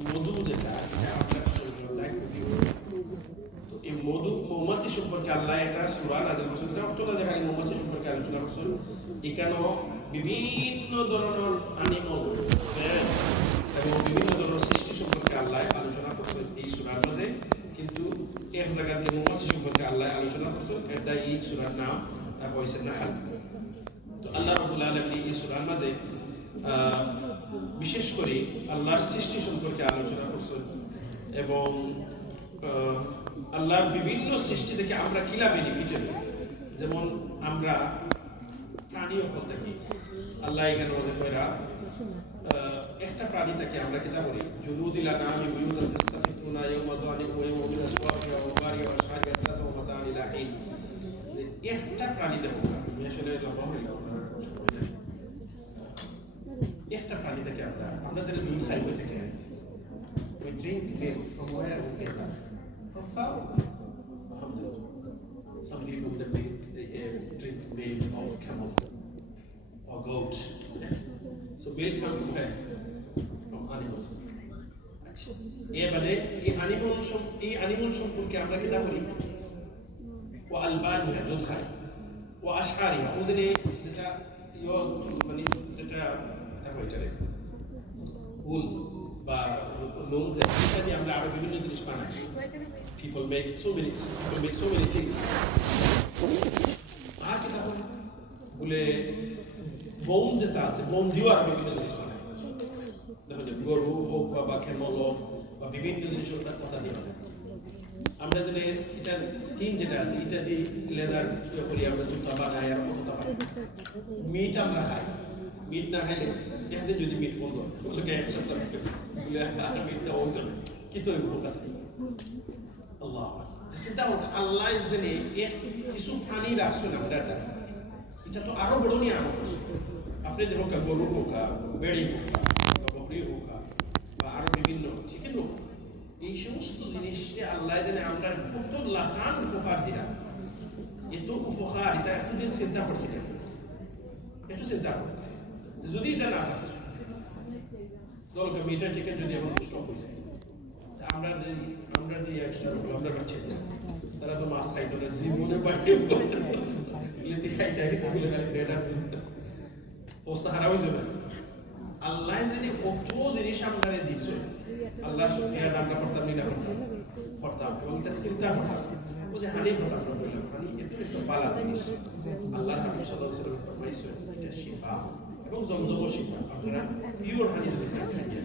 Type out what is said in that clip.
মধু যেটা এটা আপনার শরীরে খুবই তো এই মধু মৌমাছি সম্পর্কে আল্লাহ এটা সূরা নাযিল করেছেন। এটা অর্থ না যে খালি মৌমাছি সম্পর্কে আলোচনা করছেন, এখানেও বিভিন্ন ধরনের অ্যানিমাল এবং বিভিন্ন ধরনের সৃষ্টি সম্পর্কে আল্লাহ আলোচনা করছেন এই সূরার মাঝে। কিন্তু এক জায়গাতে মৌমাছি সম্পর্কে আল্লাহ আলোচনা করছেন, এটা এই সূরার নাম রাখা হয়েছে নাহাল। তো আল্লাহ রাব্বুল আলামিন এই সূরার মাঝে বিশেষ করে আল্লাহর সৃষ্টি সম্পর্কে আলোচনা করছেন এবং আল্লাহর বিভিন্ন সৃষ্টি থেকে আমরা কিলা বেনিফিটেড, যেমন আমরা প্রাণীও হল থাকি। আল্লাহ এখানে মনে হয় একটা প্রাণী থেকে আমরা কিতা করি জুলুদিলা নামি বুয়ুতান তাস্তাফিতুনা ইয়াওমা যানি ওয়া ইয়াউমিল আসওয়াফিয়া ওয়া বারিয়া ওয়া শারিয়া সাসা ওয়া মাতান ইলা হিন। যে একটা প্রাণী দেখো আমি আসলে লম্বা হইলাম একটা প্রাণী থেকে আমরা যেটা দুধ খাই বই থেকে we drink milk from where we get that from cow. Alhamdulillah, some people they drink milk of camel or goat, so milk comes from where? From animals. আচ্ছা এবারে এই অ্যানিমাল সম্পর্কে আমরা কি তা বলি ও আলবানিয়া দুধ খাই ও আশআরিয়া ওজনে যেটা মানে যেটা এটারে উল বা লোন ইত্যাদি আমরা আরো বিভিন্ন জিনিস বানাই। people make so many things আর কি তখন বলে বোন যেটা আছে বোন দিয়েও আরো বিভিন্ন জিনিস বানাই। দেখো যে গরু হোক বা খেমল হোক বা বিভিন্ন জিনিসের কথা দিয়ে বানাই। আমরা যদি এটার স্কিন যেটা আছে এটা দিয়ে লেদার করি আমরা জুতা বানাই আর কতটা বানাই। মিট আমরা খাই, মিট না খাইলে এখানে যদি মিট বন্ধ হয় বলে এক সপ্তাহ বলে আর মিট দেওয়া হতো না কি তো ফোকাস নেই। আল্লাহ চিন্তা হতো আল্লাহ জেনে এক কিছু প্রাণী রাখছেন আমরা এটা তো আরো বড় নিয়ে আমার আপনি দেখো গরু হোক বেড়ি হোক বা বকরি হোক বা আরো বিভিন্ন চিকেন হোক, এই সমস্ত জিনিসে আল্লাহ জানে আমরা কত লাখান উপকার দিলাম। এত উপকার এটা এতদিন চিন্তা করছিলাম, একটু চিন্তা করো যদি এটা না থাকতো দলকে মিটার চিকেন যদি এখন স্টপ হয়ে যায় আমরা যে এক্সট্রা আমরা বাচ্চা তারা তো মাছ খাইতো না জীবনে বাড়িয়ে লেতে খাইতে তাহলে খালি ব্রেড আর দুধ অবস্থা খারাপ হয়ে যাবে। আল্লাহ জানি কত জিনিস আমরা দিছে, আল্লাহর শুকরিয়া আমরা করতাম না করতাম এবং এটা চিন্তা করতাম ও যে হানি কথা আমরা বললাম হানি এত একটা বালা জিনিস। আল্লাহর হাবিব সাল্লাল্লাহু আলাইহি ওয়াসাল্লাম ফরমাইছেন এটা শিফা এবং জমজমও শিফা। আপনারা পিওর হানি যদি খাইতেন